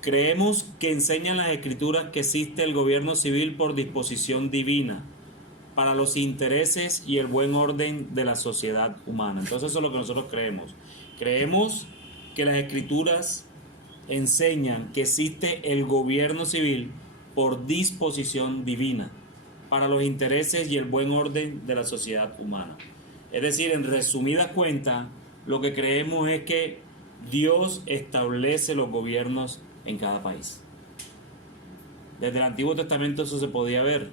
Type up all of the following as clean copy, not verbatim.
Creemos que enseñan las Escrituras que existe el gobierno civil por disposición divina para los intereses y el buen orden de la sociedad humana. Entonces eso es lo que nosotros creemos. Creemos que las Escrituras enseñan que existe el gobierno civil por disposición divina para los intereses y el buen orden de la sociedad humana. Es decir, en resumidas cuentas, lo que creemos es que Dios establece los gobiernos en cada país. Desde el Antiguo Testamento eso se podía ver.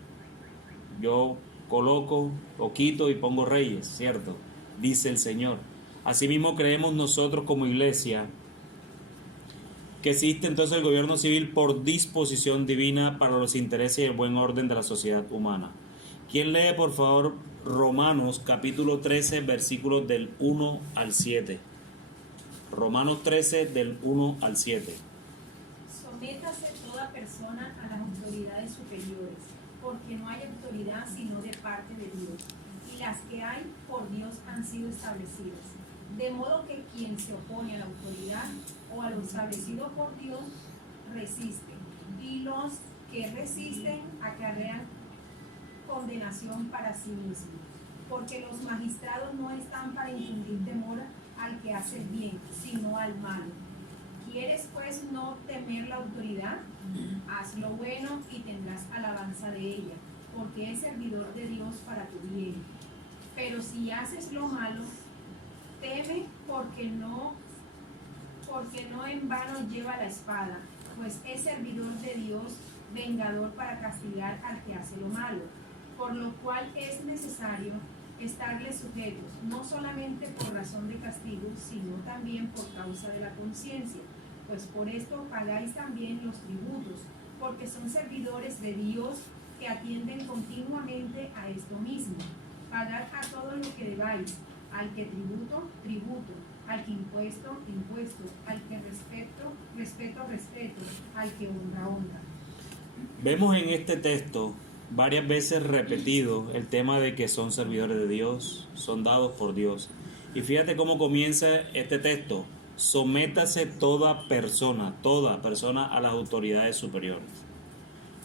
Yo coloco o quito y pongo reyes, ¿cierto? Dice el Señor. Asimismo creemos nosotros como iglesia que existe entonces el gobierno civil por disposición divina para los intereses y el buen orden de la sociedad humana. ¿Quién lee por favor Romanos capítulo 13 versículos del 1 al 7? Romanos 13 del 1 al 7. Sométase toda persona a las autoridades superiores, porque no hay autoridad sino de parte de Dios, y las que hay por Dios han sido establecidas. De modo que quien se opone a la autoridad o a lo establecido por Dios resiste, y los que resisten acarrean condenación para sí mismos, porque los magistrados no están para infundir temor al que hace el bien, sino al malo. ¿Quieres pues no temer la autoridad? Haz lo bueno y tendrás alabanza de ella, porque es servidor de Dios para tu bien. Pero si haces lo malo, teme, porque no en vano lleva la espada, pues es servidor de Dios, vengador para castigar al que hace lo malo, por lo cual es necesario estarles sujetos, no solamente por razón de castigo, sino también por causa de la conciencia, pues por esto pagáis también los tributos, porque son servidores de Dios que atienden continuamente a esto mismo. Pagad a todo lo que debáis, al que tributo, tributo, al que impuesto, impuesto, al que respeto, respeto, al que honra, honra. Vemos en este texto varias veces repetido el tema de que son servidores de Dios, son dados por Dios. Y fíjate cómo comienza este texto: sométase toda persona a las autoridades superiores.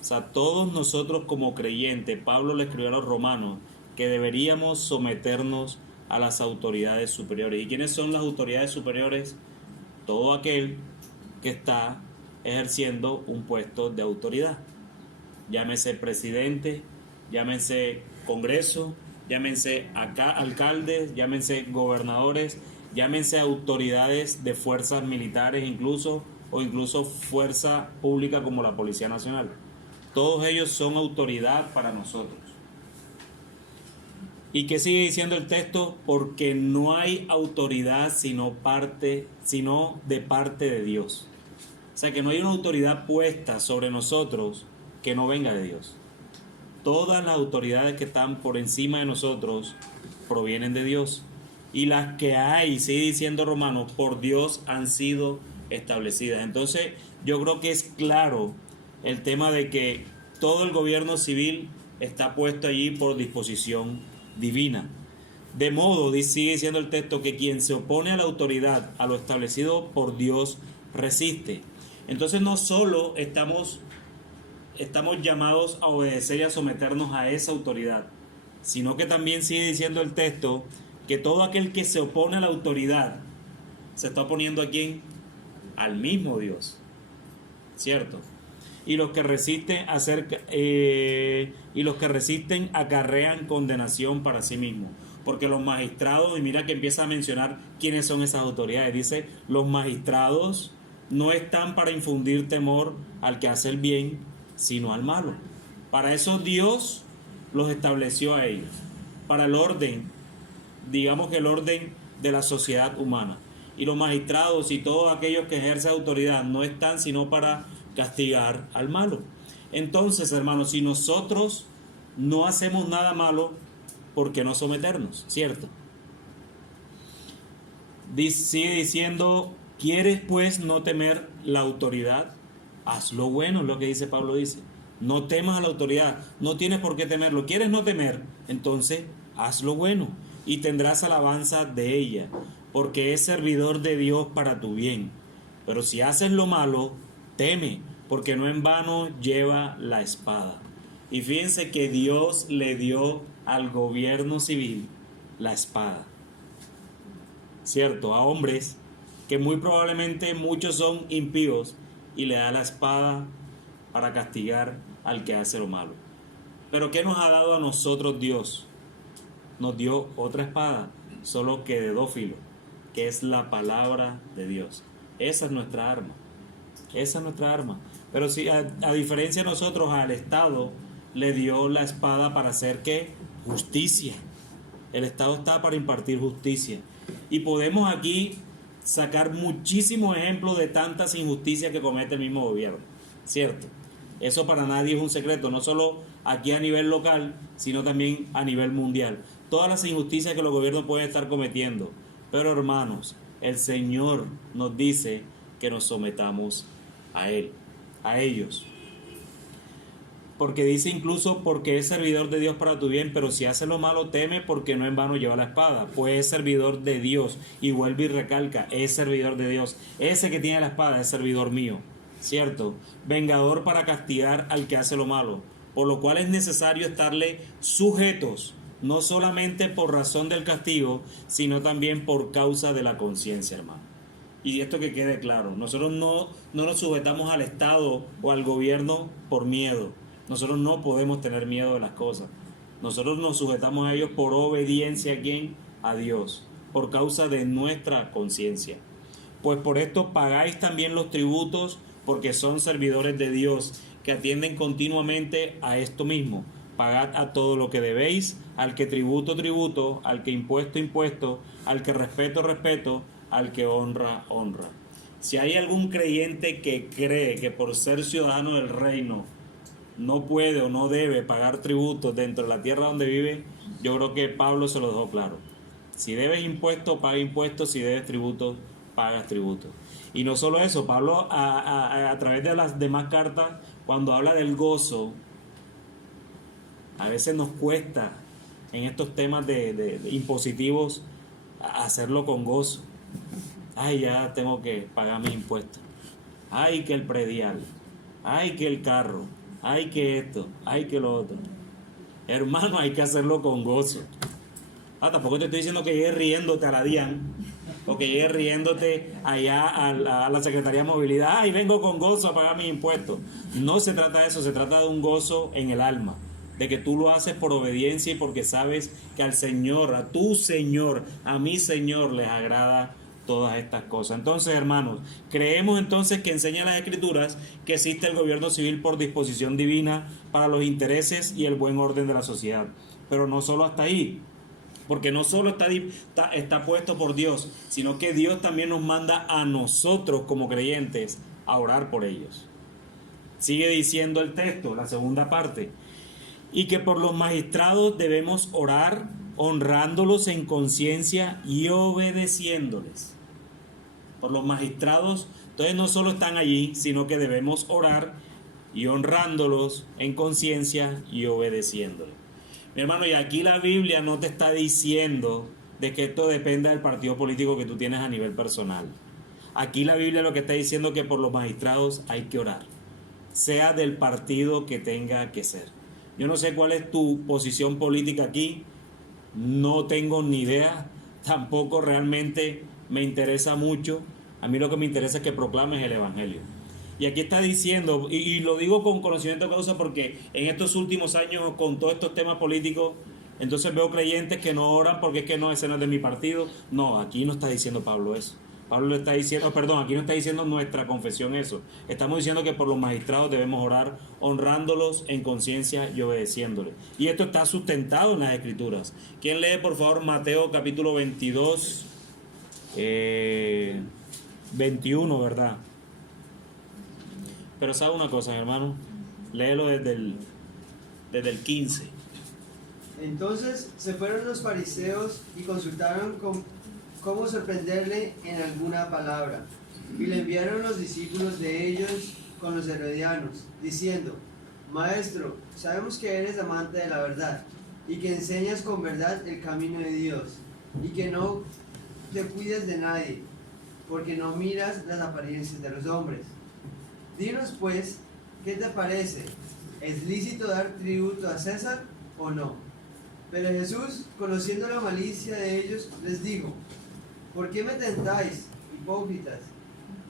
O sea, todos nosotros como creyentes, Pablo le escribió a los romanos que deberíamos someternos a las autoridades superiores. ¿Y quiénes son las autoridades superiores? Todo aquel que está ejerciendo un puesto de autoridad. Llámese presidente, llámense congreso, llámense alcaldes, llámense gobernadores, llámense autoridades de fuerzas militares incluso, o incluso fuerza pública como la Policía Nacional. Todos ellos son autoridad para nosotros. ¿Y qué sigue diciendo el texto? Porque no hay autoridad sino de parte de Dios. O sea que no hay una autoridad puesta sobre nosotros que no venga de Dios. Todas las autoridades que están por encima de nosotros provienen de Dios. Y las que hay, sigue diciendo Romanos, por Dios han sido establecidas. Entonces yo creo que es claro el tema de que todo el gobierno civil está puesto allí por disposición divina. De modo, sigue diciendo el texto, que quien se opone a la autoridad, a lo establecido por Dios, resiste. Entonces no solo estamos llamados a obedecer y a someternos a esa autoridad, sino que también sigue diciendo el texto que todo aquel que se opone a la autoridad se está oponiendo ¿a quién? Al mismo Dios, ¿cierto? Y los que resisten acarrean condenación para sí mismos, porque los magistrados, y mira que empieza a mencionar quiénes son esas autoridades, dice: los magistrados no están para infundir temor al que hace el bien, sino al malo. Para eso Dios los estableció a ellos, para el orden, digamos que el orden de la sociedad humana. Y los magistrados y todos aquellos que ejercen autoridad no están sino para castigar al malo. Entonces, hermanos, si nosotros no hacemos nada malo, ¿por qué no someternos? ¿Cierto? Sigue diciendo: ¿quieres pues no temer la autoridad? Haz lo bueno, es lo que dice Pablo, dice. No temas a la autoridad, no tienes por qué temerlo. ¿Quieres no temer? Entonces haz lo bueno y tendrás alabanza de ella, porque es servidor de Dios para tu bien. Pero si haces lo malo, Teme, porque no en vano lleva la espada. Y fíjense que Dios le dio al gobierno civil la espada, ¿cierto? A hombres que muy probablemente muchos son impíos, y le da la espada para castigar al que hace lo malo. Pero ¿qué nos ha dado a nosotros Dios? Nos dio otra espada, solo que de dos filos, que es la palabra de Dios. Esa es nuestra arma. Esa es nuestra arma. Pero si a diferencia de nosotros, al Estado le dio la espada para hacer ¿qué? Justicia. El Estado está para impartir justicia. Y podemos aquí sacar muchísimos ejemplos de tantas injusticias que comete el mismo gobierno, ¿cierto? Eso para nadie es un secreto, no solo aquí a nivel local, sino también a nivel mundial. Todas las injusticias que los gobiernos pueden estar cometiendo. Pero hermanos, el Señor nos dice que nos sometamos a Él, a ellos. Porque dice incluso, porque es servidor de Dios para tu bien, pero si hace lo malo teme, porque no en vano lleva la espada, pues es servidor de Dios. Y vuelve y recalca, es servidor de Dios. Ese que tiene la espada es servidor mío, ¿cierto? Vengador para castigar al que hace lo malo, por lo cual es necesario estarle sujetos, no solamente por razón del castigo, sino también por causa de la conciencia, hermano. Y esto que quede claro, nosotros no nos sujetamos al Estado o al gobierno por miedo. Nosotros no podemos tener miedo de las cosas. Nosotros nos sujetamos a ellos por obediencia ¿a quién? A Dios, por causa de nuestra conciencia. Pues por esto pagáis también los tributos, porque son servidores de Dios, que atienden continuamente a esto mismo. Pagad a todo lo que debéis, al que tributo, tributo, al que impuesto, impuesto, al que respeto, respeto, al que honra, honra. Si hay algún creyente que cree que por ser ciudadano del reino no puede o no debe pagar tributos dentro de la tierra donde vive, yo creo que Pablo se lo dejó claro. Si debes impuestos, paga impuestos. Si debes tributos, pagas tributos. Y no solo eso, Pablo a través de las demás cartas, cuando habla del gozo, a veces nos cuesta en estos temas de impositivos hacerlo con gozo. Ay, ya tengo que pagar mis impuestos. Ay, que el predial. Ay, que el carro. Ay, que esto. Ay, que lo otro. Hermano, hay que hacerlo con gozo. Tampoco te estoy diciendo que llegues riéndote a la DIAN, o que llegues riéndote allá a la Secretaría de Movilidad. Ay, vengo con gozo a pagar mis impuestos. No se trata de eso, se trata de un gozo en el alma, de que tú lo haces por obediencia y porque sabes que al Señor, a tu Señor, a mi Señor les agrada todas estas cosas. Entonces, hermanos, creemos entonces que enseña las Escrituras que existe el gobierno civil por disposición divina para los intereses y el buen orden de la sociedad. Pero no solo hasta ahí, porque no solo está puesto por Dios, sino que Dios también nos manda a nosotros como creyentes a orar por ellos. Sigue diciendo el texto, la segunda parte, y que por los magistrados debemos orar, honrándolos en conciencia y obedeciéndoles. Por los magistrados, entonces no solo están allí, sino que debemos orar y honrándolos en conciencia y obedeciéndoles. Mi hermano, y aquí la Biblia no te está diciendo de que esto dependa del partido político que tú tienes a nivel personal. Aquí la Biblia lo que está diciendo es que por los magistrados hay que orar, sea del partido que tenga que ser. Yo no sé cuál es tu posición política aquí, no tengo ni idea, tampoco realmente me interesa mucho. A mí lo que me interesa es que proclames el Evangelio. Y aquí está diciendo, y lo digo con conocimiento de causa porque en estos últimos años con todos estos temas políticos, entonces veo creyentes que no oran porque es que no, ese no es de mi partido. No, aquí no está diciendo Pablo eso. Pablo le está diciendo, aquí no está diciendo nuestra confesión eso. Estamos diciendo que por los magistrados debemos orar, honrándolos en conciencia y obedeciéndoles. Y esto está sustentado en las Escrituras. ¿Quién lee, por favor, Mateo capítulo 22, 21, ¿verdad? Pero sabe una cosa, hermano, léelo desde el 15. Entonces se fueron los fariseos y consultaron cómo sorprenderle en alguna palabra. Y le enviaron los discípulos de ellos con los herodianos, diciendo: Maestro, sabemos que eres amante de la verdad, y que enseñas con verdad el camino de Dios, y que no te cuidas de nadie, porque no miras las apariencias de los hombres. Dinos pues, ¿qué te parece? ¿Es lícito dar tributo a César o no? Pero Jesús, conociendo la malicia de ellos, les dijo: ¿por qué me tentáis, hipócritas?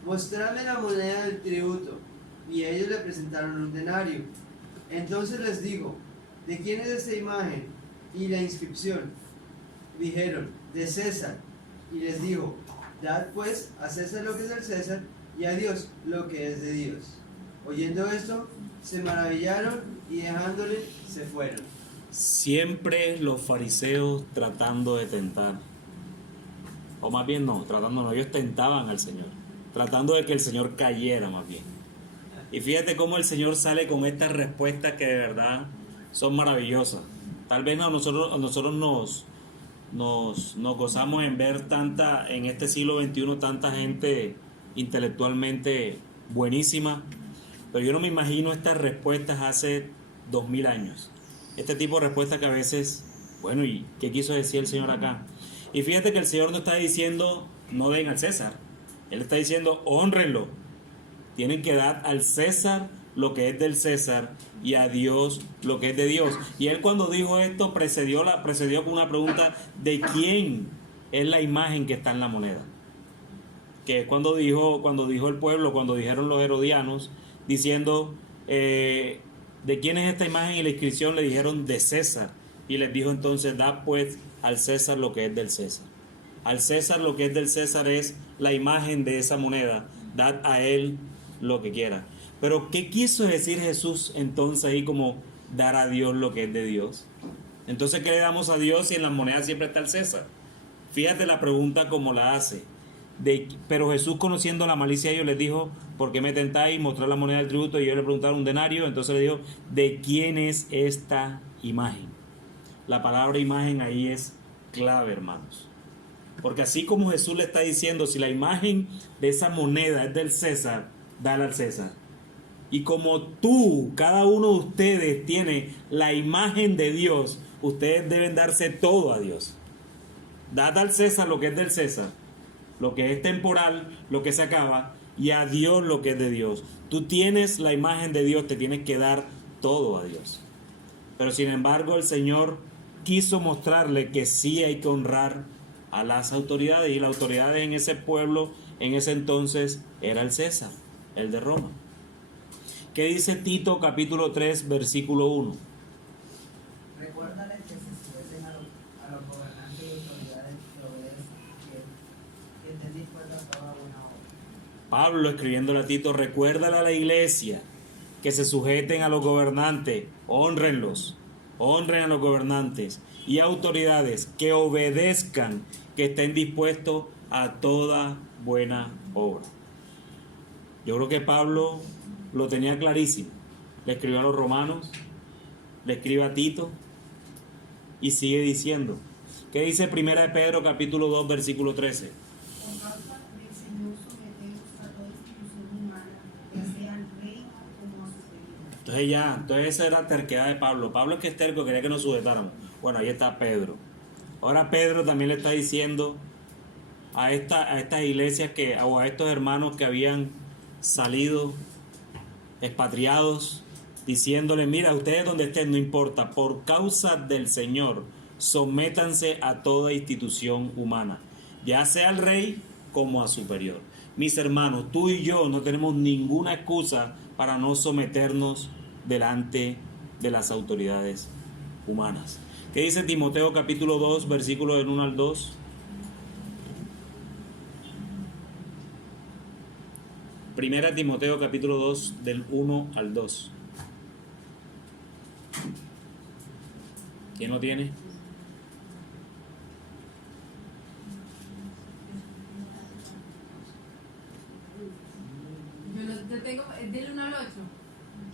Mostradme la moneda del tributo. Y ellos le presentaron un denario. Entonces les dijo: ¿de quién es esta imagen y la inscripción? Dijeron: de César. Y les dijo: dad pues a César lo que es del César, y a Dios lo que es de Dios. Oyendo esto, se maravillaron y dejándole se fueron. Siempre los fariseos tratando de tentar, o más bien no, tratando no, ellos tentaban al Señor, tratando de que el Señor cayera más bien. Y fíjate cómo el Señor sale con estas respuestas que de verdad son maravillosas. Tal vez nosotros nos gozamos en ver en este siglo XXI, tanta gente intelectualmente buenísima, pero yo no me imagino estas respuestas hace 2000 años. Este tipo de respuestas que a veces, bueno, ¿y qué quiso decir el Señor acá? Y fíjate que el Señor no está diciendo no den al César, Él está diciendo honrenlo. Tienen que dar al César lo que es del César y a Dios lo que es de Dios. Y él, cuando dijo esto, precedió con una pregunta: ¿de quién es la imagen que está en la moneda? Que cuando dijo el pueblo, cuando dijeron los herodianos, diciendo ¿de quién es esta imagen? Y la inscripción, le dijeron: de César. Y les dijo entonces: da pues al César lo que es del César. Al César lo que es del César es la imagen de esa moneda. Dad a él lo que quiera. Pero ¿qué quiso decir Jesús entonces ahí como dar a Dios lo que es de Dios? Entonces, ¿qué le damos a Dios si en las monedas siempre está el César? Fíjate la pregunta como la hace. Pero Jesús, conociendo la malicia de ellos, les dijo: ¿por qué me tentáis? Mostrar la moneda del tributo. Y ellos le preguntaron un denario. Entonces le dijo: ¿de quién es esta imagen? La palabra imagen ahí es clave, hermanos. Porque así como Jesús le está diciendo, si la imagen de esa moneda es del César, dale al César. Y como cada uno de ustedes tiene la imagen de Dios, ustedes deben darse todo a Dios. Dad al César lo que es del César, lo que es temporal, lo que se acaba, y a Dios lo que es de Dios. Tú tienes la imagen de Dios, te tienes que dar todo a Dios. Pero sin embargo, el Señor quiso mostrarle que sí hay que honrar a las autoridades, y las autoridades en ese pueblo, en ese entonces, era el César, el de Roma. ¿Qué dice Tito capítulo 3, versículo 1? Recuérdales que se sujeten a los gobernantes y autoridades que obedecen, que estén dispuestos a toda buena obra. Pablo, escribiéndole a Tito: recuérdale a la iglesia que se sujeten a los gobernantes, honren a los gobernantes y autoridades, que obedezcan, que estén dispuestos a toda buena obra. Yo creo que Pablo lo tenía clarísimo. Le escribió a los romanos, le escribe a Tito y sigue diciendo. ¿Qué dice Primera de Pedro capítulo 2 versículo 13? Por causa del Señor someteos a toda institución humana, ya sea al rey como a su señor. Entonces esa era la terquedad de Pablo. Pablo, es que es terco, quería que nos sujetáramos. Bueno, ahí está Pedro. Ahora Pedro también le está diciendo a estas iglesias o a estos hermanos que habían salido expatriados, diciéndole: mira, ustedes donde estén, no importa, por causa del Señor, sométanse a toda institución humana, ya sea al rey como a superior. Mis hermanos, tú y yo no tenemos ninguna excusa para no someternos delante de las autoridades humanas. ¿Qué dice Timoteo capítulo 2, versículos del 1 al 2? Primera Timoteo capítulo 2, del 1 al 2. ¿Quién lo tiene? Yo tengo, ¿es del 1 al 8?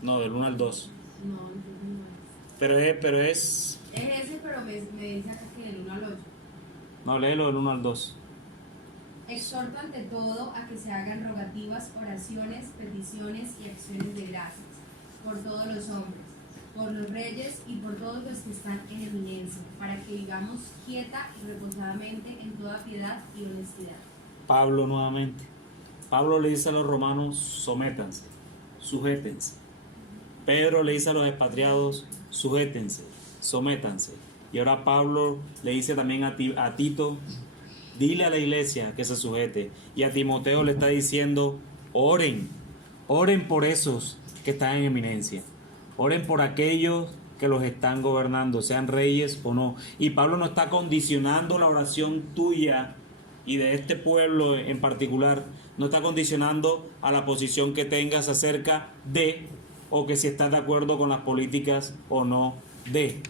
No, del 1 al 2. No, entonces no es. Pero es... Es ese, pero me dice acá que del 1 al 8. No, léelo del 1 al 2. Exhorto ante todo a que se hagan rogativas, oraciones, peticiones y acciones de gracias por todos los hombres, por los reyes y por todos los que están en eminencia, para que vivamos quieta y reposadamente en toda piedad y honestidad. Pablo nuevamente. Pablo le dice a los romanos: sométanse. sujétense. Pedro le dice a los expatriados, sujétense, sométanse. Y ahora Pablo le dice también a Tito, dile a la iglesia que se sujete. Y a Timoteo le está diciendo, oren por esos que están en eminencia. Oren por aquellos que los están gobernando, sean reyes o no. Y Pablo no está condicionando la oración tuya y de este pueblo en particular, no está condicionando a la posición que tengas acerca de, o que si estás de acuerdo con las políticas o no de.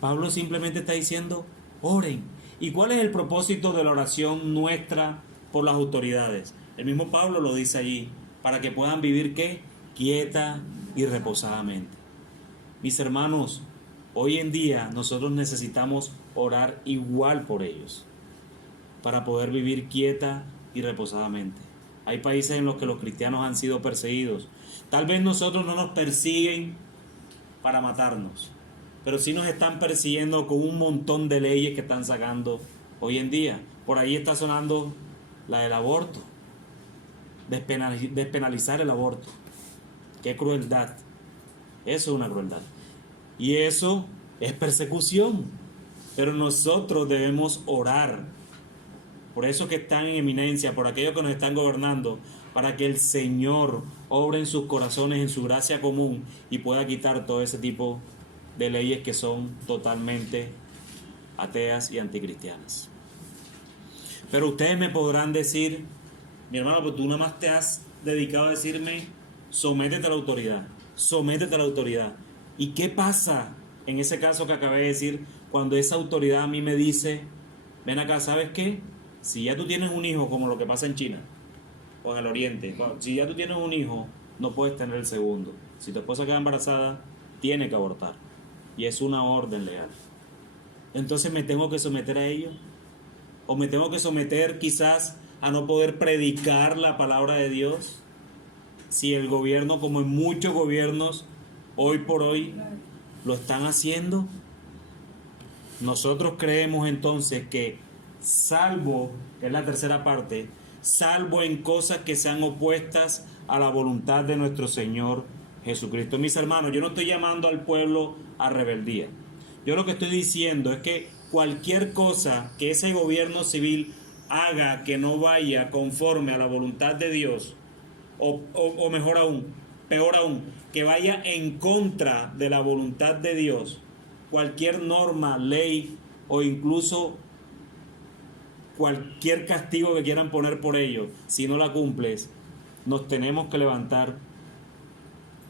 Pablo simplemente está diciendo, oren. ¿Y cuál es el propósito de la oración nuestra por las autoridades? El mismo Pablo lo dice allí, para que puedan vivir, ¿qué? Quieta y reposadamente. Mis hermanos, hoy en día nosotros necesitamos orar igual por ellos, para poder vivir quieta y reposadamente. Hay países en los que los cristianos han sido perseguidos. Tal vez nosotros no nos persiguen para matarnos, pero sí nos están persiguiendo con un montón de leyes que están sacando hoy en día. Por ahí está sonando la del aborto, despenalizar el aborto. ¡Qué crueldad! Eso es una crueldad. Y eso es persecución. Pero nosotros debemos orar por esos que están en eminencia, por aquellos que nos están gobernando, para que el Señor obre en sus corazones, en su gracia común, y pueda quitar todo ese tipo de leyes que son totalmente ateas y anticristianas. Pero ustedes me podrán decir, mi hermano, pues tú nada más te has dedicado a decirme, sométete a la autoridad, sométete a la autoridad. ¿Y qué pasa en ese caso que acabé de decir, cuando esa autoridad a mí me dice, ven acá, ¿sabes qué? Si ya tú tienes un hijo, como lo que pasa en China o en el Oriente, si ya tú tienes un hijo, no puedes tener el segundo. Si tu esposa queda embarazada, tiene que abortar. Y es una orden legal. Entonces, ¿me tengo que someter a ello? ¿O me tengo que someter quizás a no poder predicar la palabra de Dios? Si el gobierno, como en muchos gobiernos, hoy por hoy, lo están haciendo. Nosotros creemos entonces que salvo, que es la tercera parte, salvo en cosas que sean opuestas a la voluntad de nuestro Señor Jesucristo. Mis hermanos, yo no estoy llamando al pueblo a rebeldía. Yo lo que estoy diciendo es que cualquier cosa que ese gobierno civil haga que no vaya conforme a la voluntad de Dios, o mejor aún, peor aún, que vaya en contra de la voluntad de Dios, cualquier norma, ley o incluso cualquier castigo que quieran poner por ello, si no la cumples, nos tenemos que levantar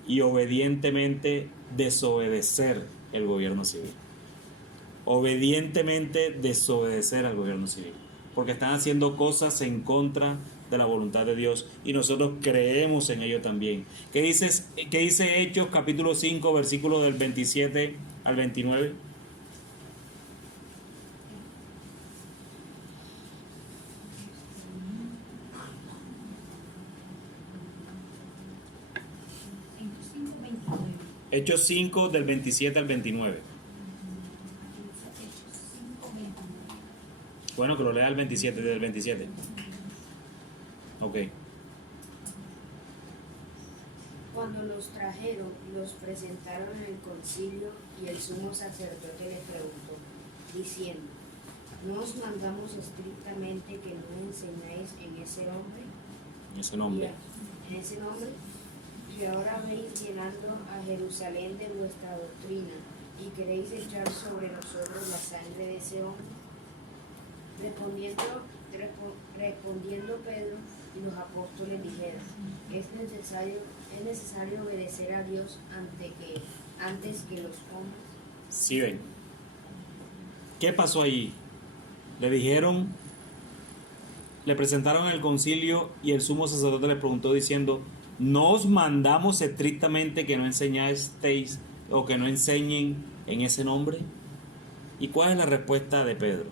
y obedientemente desobedecer el gobierno civil. Obedientemente desobedecer al gobierno civil, porque están haciendo cosas en contra de la voluntad de Dios y nosotros creemos en ello también. ¿Qué dice Hechos capítulo 5 versículos del 27 al 29? Hechos 5 del 27 al 29. Bueno, que lo lea el 27, del 27. Ok. Cuando los trajeron, los presentaron en el concilio y el sumo sacerdote les preguntó, diciendo, ¿no os mandamos estrictamente que no enseñáis en ese nombre? Ese nombre. En ese nombre. Y ahora veis llenando a Jerusalén de vuestra doctrina y queréis echar sobre nosotros la sangre de ese hombre. Respondiendo Pedro y los apóstoles dijeron, es necesario obedecer a Dios antes que los hombres. Sí, ven. ¿Qué pasó allí? Le presentaron en el concilio y el sumo sacerdote les preguntó diciendo, ¿no os mandamos estrictamente que no enseñasteis o que no enseñen en ese nombre? ¿Y cuál es la respuesta de Pedro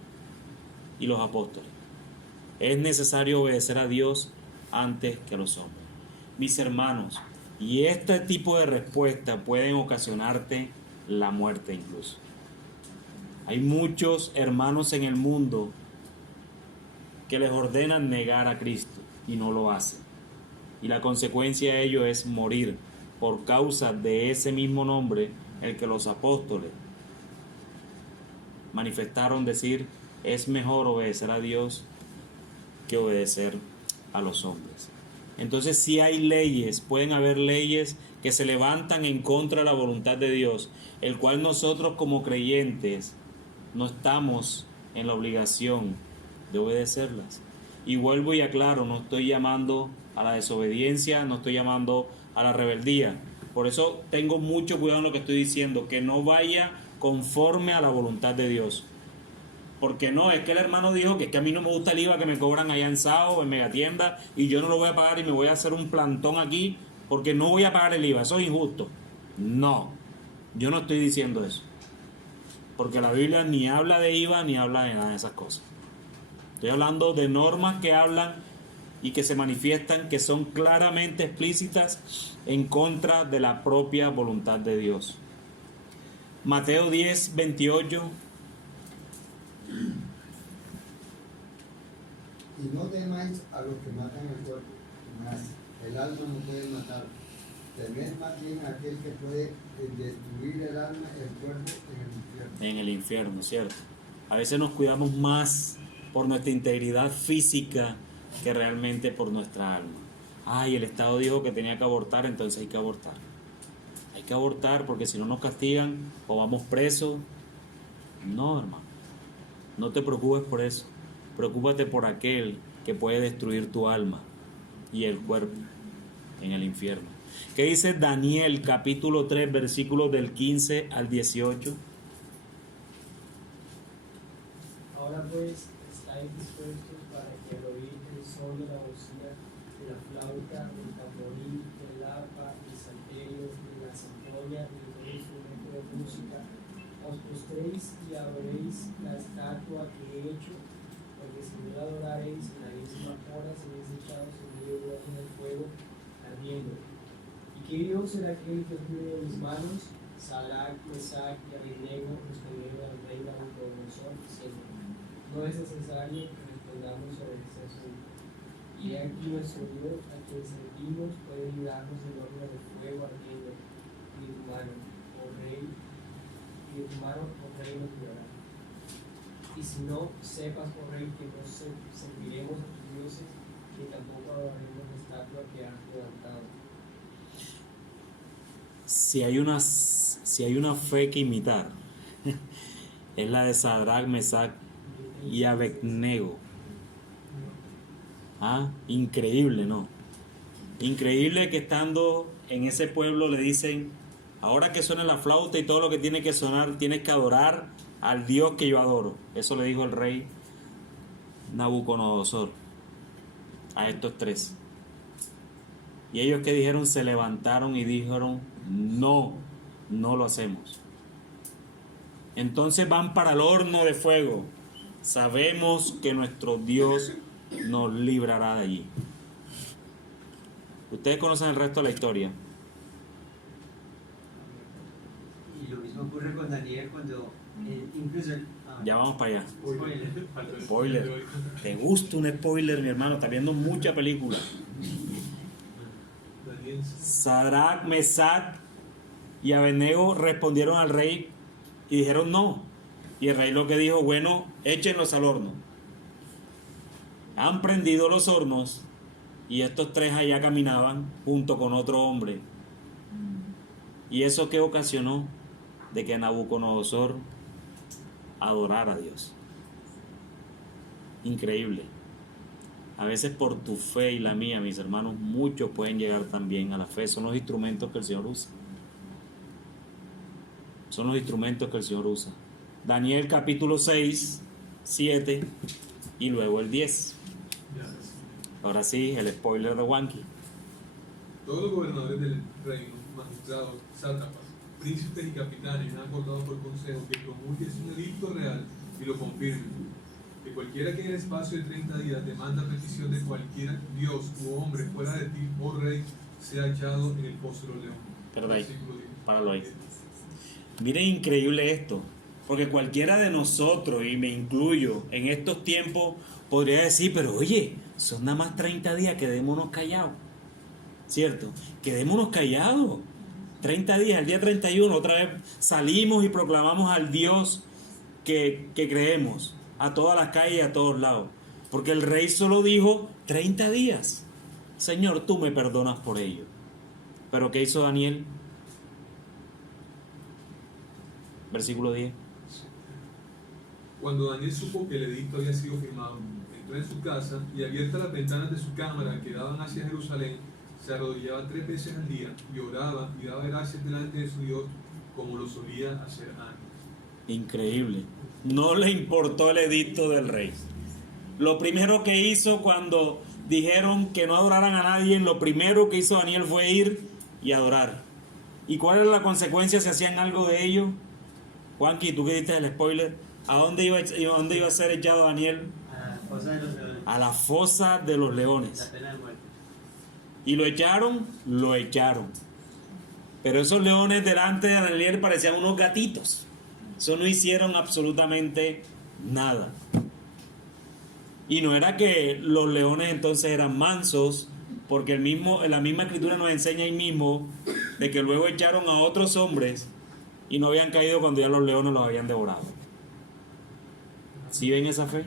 y los apóstoles? Es necesario obedecer a Dios antes que a los hombres. Mis hermanos, y este tipo de respuesta pueden ocasionarte la muerte incluso. Hay muchos hermanos en el mundo que les ordenan negar a Cristo y no lo hacen. y la consecuencia de ello es morir por causa de ese mismo nombre, el que los apóstoles manifestaron decir, es mejor obedecer a Dios que obedecer a los hombres. Entonces, si hay leyes, pueden haber leyes que se levantan en contra de la voluntad de Dios, el cual nosotros como creyentes no estamos en la obligación de obedecerlas. Y vuelvo y aclaro, no estoy llamando a la desobediencia, no estoy llamando a la rebeldía. Por eso tengo mucho cuidado en lo que estoy diciendo, que no vaya conforme a la voluntad de Dios. Porque no, es que el hermano dijo que es que a mí no me gusta el IVA que me cobran allá en SAO, en Megatienda, y yo no lo voy a pagar y me voy a hacer un plantón aquí porque no voy a pagar el IVA. Eso es injusto. No, yo no estoy diciendo eso. Porque la Biblia ni habla de IVA ni habla de nada de esas cosas. Estoy hablando de normas que hablan y que se manifiestan, que son claramente explícitas en contra de la propia voluntad de Dios. Mateo 10, 28. Y no temáis a los que matan el cuerpo, mas el alma no puede matar. Temed más bien a aquel que puede destruir el alma y el cuerpo en el infierno. En el infierno, ¿cierto? A veces nos cuidamos más por nuestra integridad física que realmente por nuestra alma. Ay, el Estado dijo que tenía que abortar, entonces hay que abortar. Hay que abortar porque si no nos castigan o vamos presos. No, hermano. No te preocupes por eso. Preocúpate por aquel que puede destruir tu alma y el cuerpo en el infierno. ¿Qué dice Daniel capítulo 3 versículos del 15 al 18? Ahora pues estáis dispuestos para que al oír el son de la bocina, de la flauta, del tamboril, del arpa, del salterio, de la zampoña y de todo instrumento de música, os postréis y adoréis la estatua que he hecho, porque si no la adoraréis en la misma hora seréis echados en medio de un fuego ardiendo. ¿Y qué Dios será aquel que os libre de mis manos? Sadrach, Mesach y Abednego respondieron al rey Nabucodonosor diciendo, no es necesario que respondamos sobre este asunto. Y he aquí nuestro Dios, a quien servimos, puede librarnos del horno de fuego ardiendo, y de tu mano, oh rey, nos librará. Y si no, sepas, oh rey, que no serviremos a tus dioses, ni tampoco adoraremos la estatua que has levantado. Si hay una fe que imitar, es la de Sadrach, Mesach y Abednego. Increíble, ¿no? Increíble que estando en ese pueblo le dicen, ahora que suene la flauta y todo lo que tiene que sonar, tienes que adorar al Dios que yo adoro. Eso le dijo el rey Nabucodonosor a estos tres. Y ellos que dijeron, se levantaron y dijeron, no lo hacemos. Entonces van para el horno de fuego. Sabemos que nuestro Dios nos librará de allí. Ustedes conocen el resto de la historia. Y lo mismo ocurre con Daniel cuando incluso Ya vamos para allá. spoiler. Spoiler. ¿Te gusta un spoiler, mi hermano? Estás viendo mucha película. Sadrach, Mesach y Abednego respondieron al rey y dijeron no. Y el rey lo que dijo, bueno, échenlos al horno. Han prendido los hornos y estos tres allá caminaban junto con otro hombre. ¿Y eso qué ocasionó? De que Nabucodonosor adorara a Dios. Increíble. A veces por tu fe y la mía, mis hermanos, muchos pueden llegar también a la fe. Son los instrumentos que el Señor usa. Son los instrumentos que el Señor usa. Daniel capítulo 6, 7 y luego el 10. Ahora sí, el spoiler de Wanky. Todos los gobernadores del reino, magistrados, sátrapas, príncipes y capitanes han acordado por consejo que promulgues un edicto real y lo confirmen. Que cualquiera que en el espacio de 30 días demanda petición de cualquier dios u hombre fuera de ti, oh rey, sea echado en el pozo de los leones. Pero de ahí, Versículo 10. páralo ahí. Miren, increíble esto. Porque cualquiera de nosotros, y me incluyo, en estos tiempos podría decir, pero oye, son nada más 30 días, quedémonos callados. ¿cierto? Quedémonos callados. 30 días, el día 31, otra vez salimos y proclamamos al Dios que creemos, a todas las calles y a todos lados. Porque el rey solo dijo 30 días. Señor, tú me perdonas por ello. ¿Pero qué hizo Daniel? Versículo 10. Cuando Daniel supo que el edicto había sido firmado, entró en su casa y abiertas las ventanas de su cámara que daban hacia Jerusalén, se arrodillaba 3 veces al día y oraba y daba gracias delante de su Dios como lo solía hacer antes. Increíble. No le importó el edicto del rey. Lo primero que hizo cuando dijeron que no adoraran a nadie, lo primero que hizo Daniel fue ir y adorar. ¿Y cuál era la consecuencia si hacían algo de ello? Juanqui, tú que diste el spoiler, ¿a dónde iba a ser echado Daniel? A la fosa de los leones. La pena de muerte. ¿Y lo echaron? Lo echaron. Pero esos leones delante de Daniel parecían unos gatitos. Eso no hicieron absolutamente nada. Y no era que los leones entonces eran mansos, porque la misma escritura nos enseña ahí mismo de que luego echaron a otros hombres y no habían caído cuando ya los leones los habían devorado. ¿Sí ven esa fe?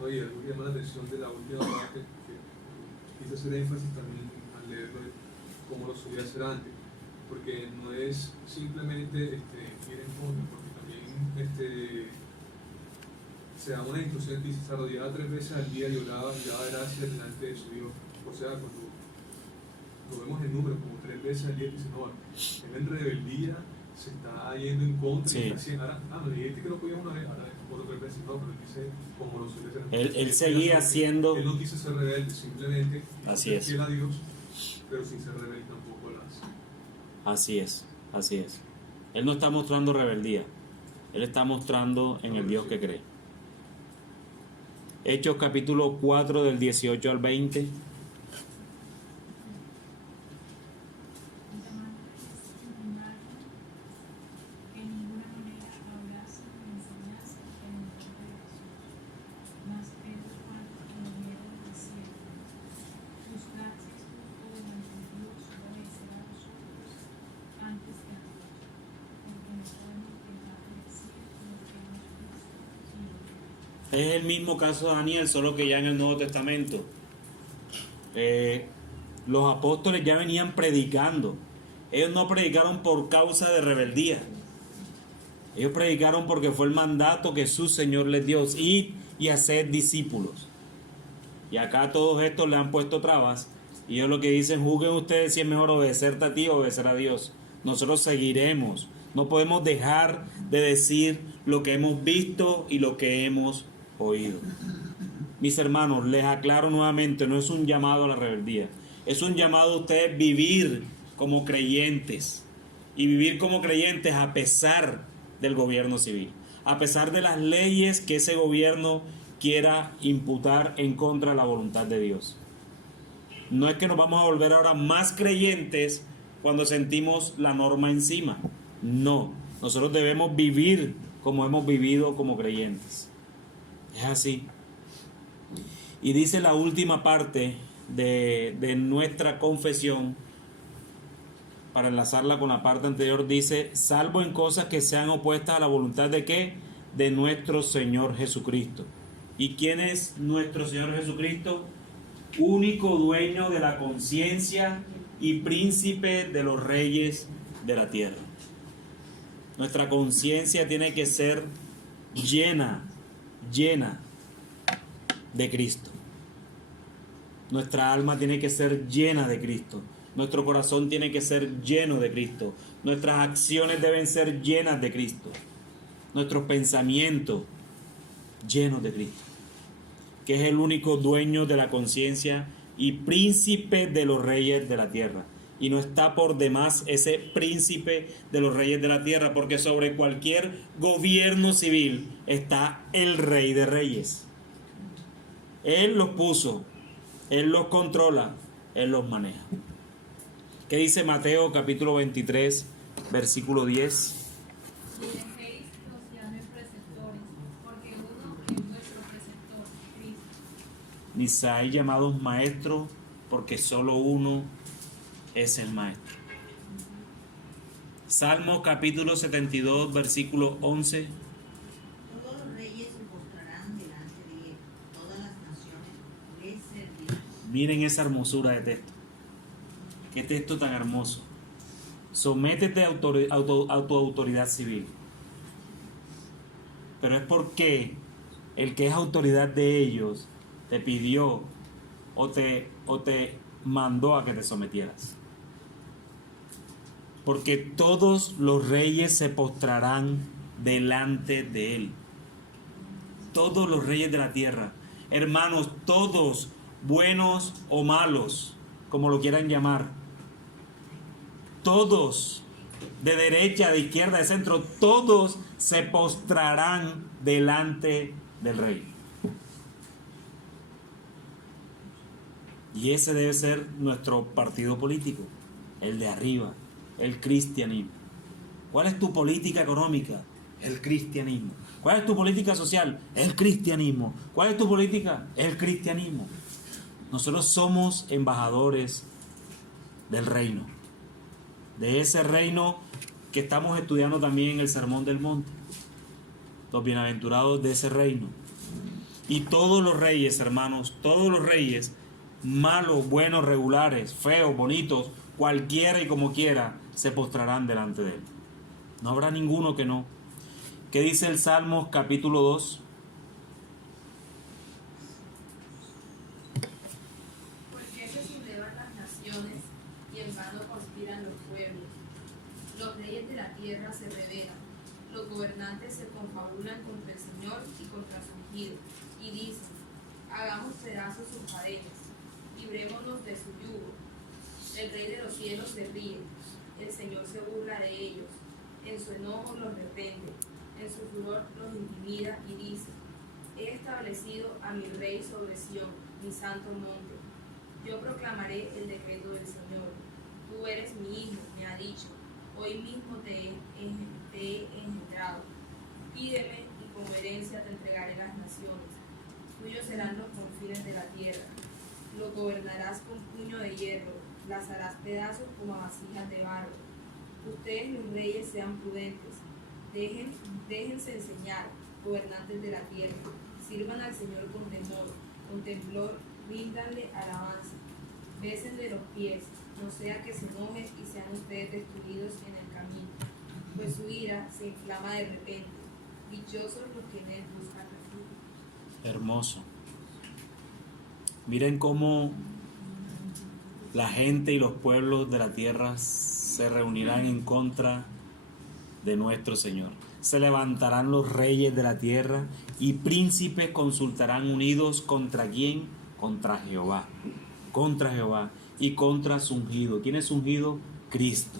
Oye, algo que llama la atención de la última parte, que quise hacer énfasis también al leerlo, como lo solía hacer antes, porque no es simplemente ir en contra, porque también se da una instrucción que dice: se arrodillaba 3 veces al día y oraba y daba gracias delante de su Dios. O sea, cuando lo vemos en números como 3 veces al día, dice: no, él en rebeldía se está yendo en contra, sí. Y está haciendo, me dijiste que no podíamos una vez, ahora por 3 veces, no, pero él dice como lo suele hacer. Él seguía siendo... Él no quiso ser rebelde, simplemente Así es. fiel a Dios, pero sin ser rebelde tampoco lo hace. Así es, así es. Él no está mostrando rebeldía, él está mostrando en el Dios que cree. Hechos capítulo 4 del 18 al 20. Es el mismo caso de Daniel, solo que ya en el Nuevo Testamento. Los apóstoles ya venían predicando. Ellos no predicaron por causa de rebeldía. Ellos predicaron porque fue el mandato que su Señor les dio: ir y hacer discípulos. Y acá a todos estos le han puesto trabas. Y ellos lo que dicen: juzguen ustedes si es mejor obedecerte a ti o obedecer a Dios. Nosotros seguiremos. No podemos dejar de decir lo que hemos visto y lo que hemos oído. Mis hermanos, les aclaro nuevamente, no es un llamado a la rebeldía, es un llamado a ustedes vivir como creyentes, y vivir como creyentes a pesar del gobierno civil, a pesar de las leyes que ese gobierno quiera imputar en contra de la voluntad de Dios. No es que nos vamos a volver ahora más creyentes cuando sentimos la norma encima, no, nosotros debemos vivir como hemos vivido como creyentes. Es así. Y dice la última parte de nuestra confesión, para enlazarla con la parte anterior, dice: salvo en cosas que sean opuestas a la voluntad de ¿qué? De nuestro Señor Jesucristo. ¿Y quién es nuestro Señor Jesucristo? Único dueño de la conciencia y príncipe de los reyes de la tierra. Nuestra conciencia tiene que ser llena de Cristo. Nuestra alma tiene que ser llena de Cristo. Nuestro corazón tiene que ser lleno de Cristo. Nuestras acciones deben ser llenas de Cristo. Nuestros pensamientos llenos de Cristo, que es el único dueño de la conciencia y príncipe de los reyes de la tierra. Y no está por demás ese príncipe de los reyes de la tierra, porque sobre cualquier gobierno civil está el rey de reyes. Él los puso, Él los controla, Él los maneja. ¿Qué dice Mateo capítulo 23, versículo 10? Y dejéis los llamen preceptores, porque uno es vuestro preceptor, Cristo. Ni seáis llamados maestros, porque solo uno es el Maestro. Salmo capítulo 72, versículo 11. Todos los reyes se postrarán delante de él, todas las naciones le servirán. Miren esa hermosura de texto. Qué texto tan hermoso. Sométete a tu autoridad civil. Pero es porque el que es autoridad de ellos te pidió o te mandó a que te sometieras. Porque todos los reyes se postrarán delante de él. Todos los reyes de la tierra. Hermanos, todos, buenos o malos, como lo quieran llamar. Todos, de derecha, de izquierda, de centro, todos se postrarán delante del rey. Y ese debe ser nuestro partido político, el de arriba, el cristianismo. ¿Cuál es tu política económica? El cristianismo. ¿Cuál es tu política social? El cristianismo. ¿Cuál es tu política? El cristianismo. Nosotros somos embajadores del reino, de ese reino que estamos estudiando también en el Sermón del Monte. Los bienaventurados de ese reino. Y todos los reyes, hermanos, todos los reyes, malos, buenos, regulares, feos, bonitos, cualquiera y como quiera, se postrarán delante de él. No habrá ninguno que no. ¿Qué dice el Salmos capítulo 2? Porque se sublevan las naciones y en vano conspiran los pueblos. Los reyes de la tierra se rebelan, los gobernantes se confabulan contra el Señor y contra su ungido, y dicen: hagamos pedazos sus cadenas, librémonos de su yugo. El Rey de los cielos se ríe, el Señor se burla de ellos, en su enojo los reprende, en su furor los intimida y dice: he establecido a mi Rey sobre Sión, mi santo monte. Yo proclamaré el decreto del Señor. Tú eres mi hijo, me ha dicho, hoy mismo te he engendrado. Pídeme y como herencia te entregaré las naciones. Tuyos serán los confines de la tierra. Lo gobernarás con puño de hierro, las harás pedazos como a vasijas de barro. Ustedes, los reyes, sean prudentes. Déjense enseñar, gobernantes de la tierra. Sirvan al Señor con temblor, ríndanle alabanza. Bésenle los pies, no sea que se enoje y sean ustedes destruidos en el camino, pues su ira se inflama de repente. Dichosos los que en él buscan refugio. Hermoso. Miren cómo la gente y los pueblos de la tierra se reunirán en contra de nuestro Señor. Se levantarán los reyes de la tierra y príncipes consultarán unidos ¿contra quién? Contra Jehová. Contra Jehová y contra su ungido. ¿Quién es ungido? Cristo.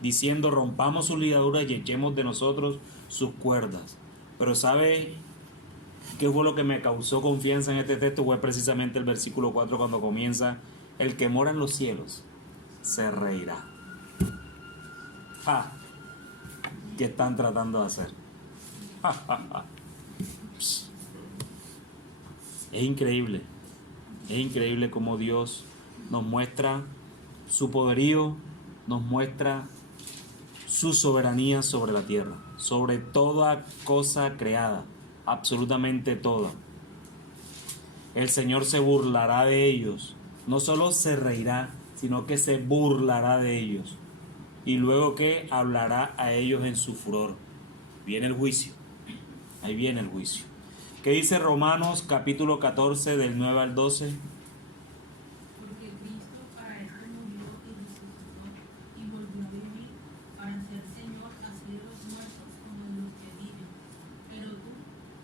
Diciendo: rompamos sus ligaduras y echemos de nosotros sus cuerdas. Pero ¿sabe qué fue lo que me causó confianza en este texto? Fue precisamente el versículo 4, cuando comienza: el que mora en los cielos se reirá. ¡Ja! ¿Qué están tratando de hacer? ¡Ja, ja, ja! Es increíble cómo Dios nos muestra su poderío, nos muestra su soberanía sobre la tierra, sobre toda cosa creada, absolutamente toda. El Señor se burlará de ellos, no solo se reirá, sino que se burlará de ellos. Y luego que hablará a ellos en su furor. Viene el juicio, ahí viene el juicio. ¿Qué dice Romanos capítulo 14 del 9 al 12? Porque Cristo para esto murió y resucitó y volvió a vivir para ser Señor así de los muertos como de los que viven. Pero tú,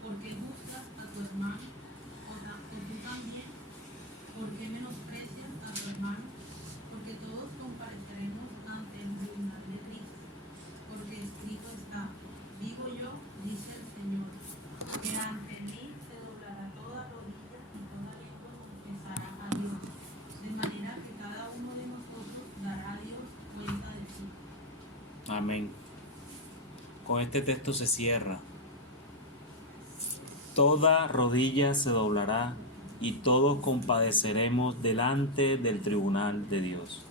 ¿por qué juzgas a tu hermano? ¿O tú también? ¿Por qué menosprecias a tu hermano? Porque todos compareceremos ante el tribunal de Cristo. Porque escrito está: digo yo, dice el Señor, que ante mí se doblará toda rodilla y toda lengua confesará a Dios, de manera que cada uno de nosotros dará a Dios cuenta de sí. Amén. Con este texto se cierra. Toda rodilla se doblará y todos compadeceremos delante del tribunal de Dios.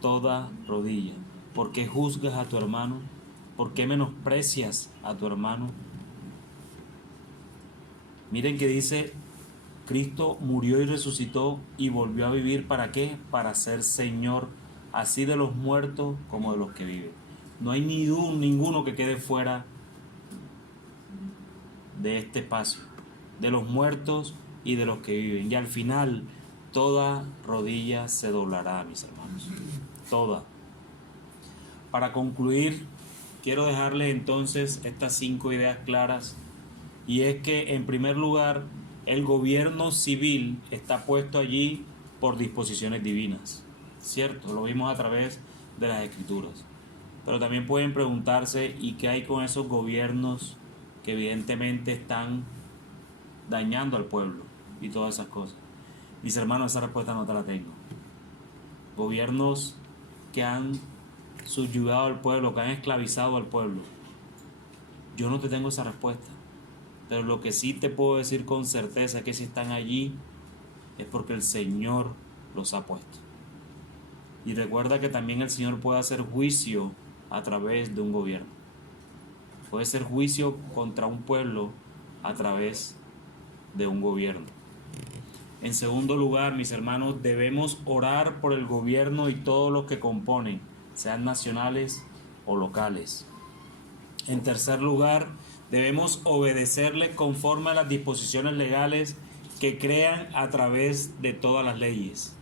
toda rodilla. ¿Por qué juzgas a tu hermano? ¿Por qué menosprecias a tu hermano? Miren que dice, Cristo murió y resucitó y volvió a vivir, ¿para qué? Para ser Señor, así de los muertos como de los que viven. No hay ninguno que quede fuera de este espacio, de los muertos y de los que viven. Y al final, toda rodilla se doblará, mis hermanos. Toda. Para concluir, quiero dejarles entonces estas 5 ideas claras. Y es que, en primer lugar, el gobierno civil está puesto allí por disposiciones divinas. ¿Cierto? Lo vimos a través de las Escrituras. Pero también pueden preguntarse, ¿y qué hay con esos gobiernos que evidentemente están dañando al pueblo y todas esas cosas? Mis hermanos, esa respuesta no te la tengo. Gobiernos que han subyugado al pueblo, que han esclavizado al pueblo. Yo no te tengo esa respuesta. Pero lo que sí te puedo decir con certeza es que si están allí es porque el Señor los ha puesto. Y recuerda que también el Señor puede hacer juicio a través de un gobierno. Puede ser juicio contra un pueblo a través de un gobierno. En segundo lugar, mis hermanos, debemos orar por el gobierno y todos los que componen, sean nacionales o locales. En tercer lugar, debemos obedecerles conforme a las disposiciones legales que crean a través de todas las leyes.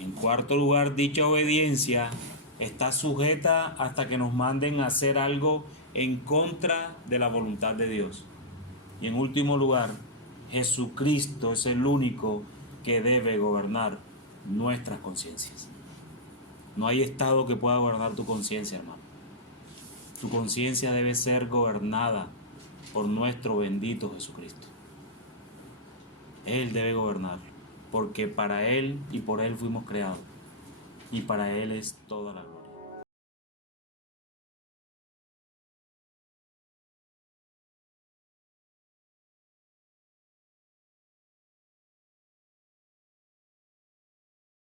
En cuarto lugar, dicha obediencia está sujeta hasta que nos manden a hacer algo en contra de la voluntad de Dios. Y en último lugar, Jesucristo es el único que debe gobernar nuestras conciencias. No hay estado que pueda gobernar tu conciencia, hermano. Tu conciencia debe ser gobernada por nuestro bendito Jesucristo. Él debe gobernar, porque para Él y por Él fuimos creados, y para Él es toda la gloria.